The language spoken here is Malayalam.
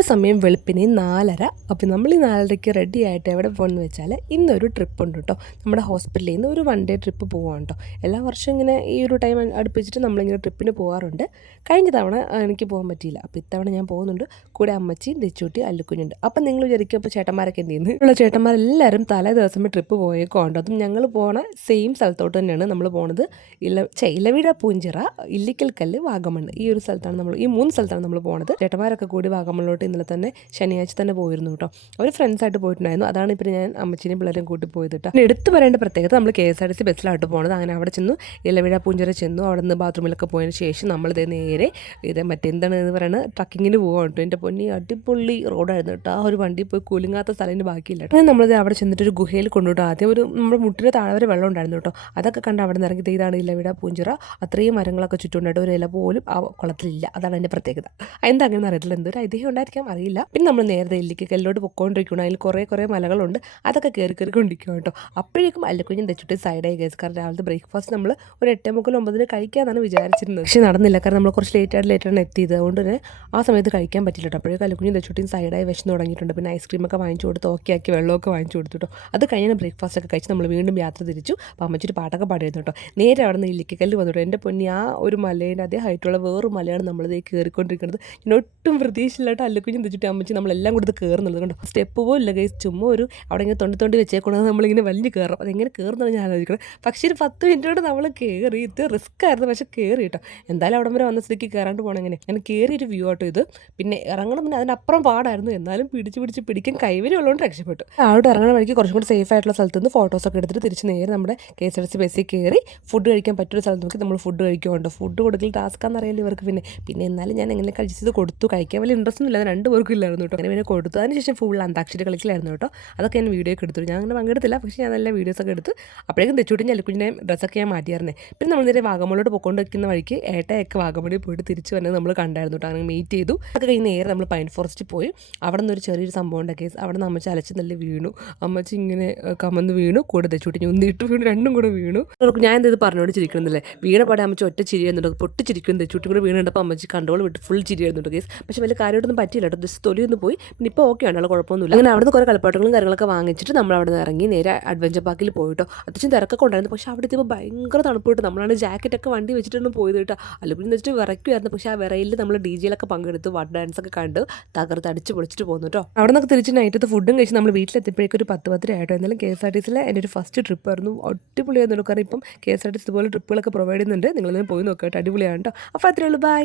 ഇപ്പോൾ സമയം വെളുപ്പിന് 4:30. അപ്പോൾ നമ്മൾ ഈ 4:30ക്ക് റെഡി ആയിട്ട് എവിടെ പോകുമെന്ന് വെച്ചാൽ ഇന്നൊരു ട്രിപ്പ് ഉണ്ട് കേട്ടോ. നമ്മുടെ ഹോസ്പിറ്റലിൽ നിന്ന് ഒരു 1 ഡേ ട്രിപ്പ് പോകാൻ കേട്ടോ. എല്ലാ വർഷവും ഇങ്ങനെ ഈ ഒരു ടൈം അടുപ്പിച്ചിട്ട് നമ്മളിങ്ങനെ ട്രിപ്പിന് പോകാറുണ്ട്. കഴിഞ്ഞ തവണ എനിക്ക് പോകാൻ പറ്റിയില്ല. അപ്പോൾ ഇത്തവണ ഞാൻ പോകുന്നുണ്ട്. കൂടെ അമ്മച്ചി, ദച്ചുട്ടി, അല്ലുക്കുഞ്ഞുണ്ട്. അപ്പം നിങ്ങൾ വിചാരിക്കും അപ്പോൾ ചേട്ടന്മാരൊക്കെ എന്ത് ചെയ്യുന്നു? ഉള്ള ചേട്ടന്മാരെല്ലാവരും തലേ ദിവസം ട്രിപ്പ് പോയേക്കുണ്ട്. അതും ഞങ്ങൾ പോണ സെയിം സ്ഥലത്തോട്ട് തന്നെയാണ് നമ്മൾ പോണത്. ഇലവിഴ, പൂഞ്ചിറ, ഇല്ലിക്കൽ കല്ല്, വാഗമണ്ണ്, ഈ ഒരു സ്ഥലത്താണ് നമ്മൾ, ഈ 3 സ്ഥലത്താണ് നമ്മൾ പോണത്. ചേട്ടന്മാരൊക്കെ കൂടി വാഗമണ്ണിലോട്ട് ഇന്നലെ തന്നെ ശനിയാഴ്ച തന്നെ പോയിരുന്നു കേട്ടോ. അവർ ഫ്രണ്ട്സായിട്ട് പോയിട്ടുണ്ടായിരുന്നു. അതാണ് ഇപ്പോൾ ഞാൻ അമ്മച്ചിനെയും പിള്ളേരെയും കൂട്ടി പോയത് കേട്ടോ. പിന്നെ എടുത്തു പറയേണ്ട പ്രത്യേകത, നമ്മൾ KSRTC ബസ്സിലായിട്ട് പോകുന്നത്. അങ്ങനെ അവിടെ ചെന്നു, ഇലവിഴ പൂഞ്ചിറ ചെന്നു. അവിടെ നിന്ന് ബാത്റൂമിലൊക്കെ പോയതിന് ശേഷം നമ്മളിതേ നേരെ മറ്റെന്താണ് എന്ന് പറയുന്നത്, ട്രക്കിങ്ങിന് പോകാൻ കേട്ടോ. എൻ്റെ പൊന്നി അടിപൊളി റോഡായിരുന്നു കേട്ടോ. ആ ഒരു വണ്ടി പോയി കുലുങ്ങാത്ത സ്ഥലത്തിൻ്റെ ബാക്കിയില്ല കേട്ടോ. നമ്മളിത് അവിടെ ചെന്നിട്ട് ഒരു ഗുഹയിൽ കൊണ്ടുവിട്ടു. ആദ്യം ഒരു നമ്മുടെ മുട്ടിൻ്റെ താഴെ വരെ വെള്ളം ഉണ്ടായിരുന്നു കേട്ടോ. അതൊക്കെ കണ്ട് അവിടെ നിന്ന് ഇറങ്ങി ഇതാണ് ഇലവിഴ പൂഞ്ചിറ. അത്രയും മരങ്ങളൊക്കെ ചുറ്റുണ്ടായിട്ട് ഒരു ഇല പോലും ആ കുളത്തിലില്ല. അതാണ് അതിൻ്റെ പ്രത്യേകത. എന്താ അങ്ങനെ അറിയത്തില്ല, എന്തൊരു ഐതിഹ്യം ഉണ്ടായിരിക്കാം, അറിയില്ല. പിന്നെ നമ്മൾ നേരത്തെ ഇല്ലിക്കല്ലിലോട്ട് പൊക്കോണ്ടിരിക്കണം. അതിൽ കുറേ മലകളുണ്ട്. അതൊക്കെ കയറിക്കൊണ്ടിരിക്കും കേട്ടോ. അപ്പോഴേക്കും അല്ലുക്കുഞ്ഞും ദച്ചുട്ടി സൈഡായി കേസ്. കാരണം രാവിലത്തെ ബ്രേക്ക്ഫാസ്റ്റ് നമ്മൾ ഒരു 8:30-9 കഴിക്കാമെന്നാണ് വിചാരിച്ചിരുന്നത്. പക്ഷേ നടന്നില്ല. കാരണം നമ്മൾ കുറച്ച് ലേറ്റാണ് എത്തിയത്. അതുകൊണ്ട് തന്നെ ആ സമയത്ത് കഴിക്കാൻ പറ്റില്ല കേട്ടോ. അപ്പോഴേക്കും അല്ലുക്കുഞ്ഞും ദച്ചുട്ടിയും സൈഡായി വിശന്ന് തുടങ്ങിയിട്ടുണ്ട്. പിന്നെ ഐസ്ക്രീമൊക്കെ വാങ്ങിച്ചു കൊടുത്ത് ഓക്കെ ആക്കി, വെള്ളമൊക്കെ വാങ്ങിച്ചു കൊടുത്തു കേട്ടോ. അത് കഴിഞ്ഞാൽ ബ്രേക്ക്ഫാസ്റ്റ് ഒക്കെ കഴിച്ച് നമ്മൾ വീണ്ടും യാത്ര തിരിച്ചു. അപ്പോൾ അമ്മച്ചൊരു പാട്ടൊക്കെ പാടിയിരുന്നു കേട്ടോ. നേരെ അവിടെ നിന്ന് ഇല്ലിക്കല്ല് വന്നിട്ടോ. എൻ്റെ പൊന്നി ആ ഒരു മലേൻ്റെ അതേ ഹൈറ്റുള്ള വേറൊരു മലയാണ് നമ്മളിത് കയറിക്കൊണ്ടിരിക്കുന്നത്. ഞാൻ ഒട്ടും പ്രതീക്ഷയില്ലായിട്ട് അല്ലുക്കുഞ്ഞും ദച്ചുട്ടി അമ്മച്ചി നമ്മളെല്ലാം കൊടുത്ത് കയറുന്നുള്ളത് കണ്ടോ. സ്റ്റെപ്പ് പോലും ഇല്ല ഗൈസ്, ചുമ്മാ ഒരു അവിടെ ഇങ്ങനെ തൊണ്ടി വെച്ചേക്കുന്നത് നമ്മളിങ്ങനെ വലിഞ്ഞ് കയറും. അതെങ്ങനെ കയറുന്നതാണ് ഞാൻ ആലോചിക്കണം. പക്ഷേ ഒരു 10 മിനിറ്റ് കൊണ്ട് നമ്മൾ കയറി. ഇത് റിസ്ക് ആയിരുന്നു, പക്ഷേ കയറി കേട്ടോ. എന്തായാലും അവിടെ വരെ വന്ന സ്ഥിതിക്ക് കയറാണ്ട് പോകണം. എങ്ങനെ അങ്ങനെ കയറിയൊരു വ്യൂ ആട്ടോ ഇത്. പിന്നെ ഇറങ്ങണം, പിന്നെ അതിനപ്പുറം പാടായിരുന്നു. എന്നാലും പിടിക്കാൻ കൈവരി ഉള്ളതുകൊണ്ട് രക്ഷപ്പെട്ടു. അവിടെ ഇറങ്ങണ വഴിക്ക് കുറച്ചും കൂടി സേഫ് ആയിട്ടുള്ള സ്ഥലത്ത് നിന്ന് ഫോട്ടോസൊക്കെ എടുത്തിട്ട് തിരിച്ച് നേരെ നമ്മുടെ KSRTC ബസ്സിൽ കയറി ഫുഡ് കഴിക്കാൻ പറ്റിയൊരു സ്ഥലത്ത് നോക്കി നമ്മൾ ഫുഡ് കഴിക്കുന്നുണ്ടോ. ഫുഡ് കൊടുക്കൽ ടാസ്ക്കാണെന്നറിയാലോ ഇവർക്ക്. പിന്നെ എന്നാലും ഞാൻ എങ്ങനെ കഴിച്ചത് കൊടുത്തു. കഴിക്കാൻ വലിയ ഇൻട്രസ്റ്റ് ഒന്നും ഇല്ലാതെ 2 പേർക്കും ഇല്ലായിരുന്നു കേട്ടോ. അങ്ങനെ പിന്നെ കൊടുത്തു. അതിനുശേഷം ഫുൾ അന്താക്ഷരി കളിക്കലായിരുന്നു കേട്ടോ. അതൊക്കെ ഞാൻ വീഡിയോ ഒക്കെ എടുത്തു. ഞാൻ അങ്ങനെ പങ്കെടുത്തില്ല, പക്ഷേ ഞാൻ നല്ല വീഡിയോസൊക്കെ എടുത്ത്. അപ്പോഴേക്കും ദച്ചുട്ടിയും അല്ലുക്കുഞ്ഞിൻ്റെയും ഡ്രസ്സൊക്കെ ഞാൻ മാറ്റിയായിരുന്നേ. പിന്നെ നമ്മൾ നേരെ വാഗമണിലോട്ട് പോയിക്കൊണ്ട് വയ്ക്കുന്ന വഴിക്ക് ഏട്ടയൊക്കെ വാഗമണിൽ പോയിട്ട് തിരിച്ച് വന്നത് നമ്മൾ കണ്ടായിരുന്നു കേട്ടോ. അങ്ങനെ മീറ്റ് ചെയ്തു. അതൊക്കെ കഴിഞ്ഞ് നേരെ നമ്മൾ പൈൻ ഫോറസ്റ്റ് പോയി. അവിടെ നിന്ന് ഒരു ചെറിയൊരു സംഭവം ഉണ്ടാക്കി. അവിടെ നിന്ന് അമ്മച്ചി അലച്ച് നല്ല വീണു. അമ്മച്ചി ഇങ്ങനെ കമന്ന് വീണു. കൂടെ ദച്ചുട്ടി ഞൊന്നിട്ട് വീണു. രണ്ടും കൂടെ വീണു. ഞാൻ എന്തത് പറഞ്ഞോട് ചിരിക്കണമെന്നില്ലേ. വീണ പാടെ അമ്മച്ചി ഒറ്റ ചിരി ആയിരുന്നുണ്ട്. പൊട്ടിച്ചിരിക്കും. ദച്ചുട്ടി കൂടെ വീണുണ്ടപ്പോൾ അമ്മച്ചി കൺട്രോൾ വിട്ട് ഫുൾ ചിരി ആയിരുന്നുണ്ട് കേസ്. പക്ഷേ വലിയ കാര്യമായിട്ടൊന്നും പറ്റിയില്ല കേട്ടോ. ജസ്റ്റ് തൊലിയൊന്ന് പോയി. പിന്നെ ഇപ്പോൾ ഓക്കെ ആണ്, കുഴപ്പമൊന്നുമില്ല. അങ്ങനെ അവിടെ നിന്ന് കുറേ കളിപ്പാട്ടങ്ങളും കാര്യങ്ങളൊക്കെ വാങ്ങിച്ചിട്ട് നമ്മൾ അവിടെ നിന്ന് ഇറങ്ങി നേരെ അഡ്വഞ്ചർ പാർക്കിൽ പോയിട്ടോ. അത്യാവശ്യം തിരക്കൊക്കെ ഉണ്ടായിരുന്നു. പക്ഷേ അവിടെ എത്തിയപ്പോൾ ഭയങ്കര തണുപ്പ് കിട്ടും. നമ്മളാണ് ജാക്കറ്റൊക്കെ വണ്ടി വെച്ചിട്ടാണ് പോയത് കേട്ടോ. അല്ലെങ്കിൽ വെച്ചിട്ട് വിറയ്ക്കുമായിരുന്നു. പക്ഷേ ആ വിറയിൽ നമ്മൾ DJയിലൊക്കെ പങ്കെടുത്ത് വാട്ടർ ഡാൻസൊക്കെ കണ്ട് തകർത്ത് അടിച്ച് പൊളിച്ചിട്ട് പോകുന്നു കേട്ടോ. അവിടെ നിന്നൊക്കെ തിരിച്ച് നൈറ്റത്തെ ഫുഡും കഴിച്ച് നമ്മൾ വീട്ടിലെത്തിയപ്പോഴേക്കും ഒരു 10-10 ആയിട്ടോ. എന്നാലും KSRTCയിലെ എൻ്റെ ഒരു ഫസ്റ്റ് ട്രിപ്പായിരുന്നു. അടിപൊളിയായിരുന്നു. കാരണം ഇപ്പം KSRTC ഇതുപോലെ ട്രിപ്പുകളൊക്കെ പ്രൊവൈഡ് ചെയ്യുന്നുണ്ട്. നിങ്ങളൊന്നും പോയി നോക്കാം കേട്ടോ. അടിപൊളിയാണ് കേട്ടോ. അപ്പോൾ അത്രയേ ഉള്ളൂ. ബൈ.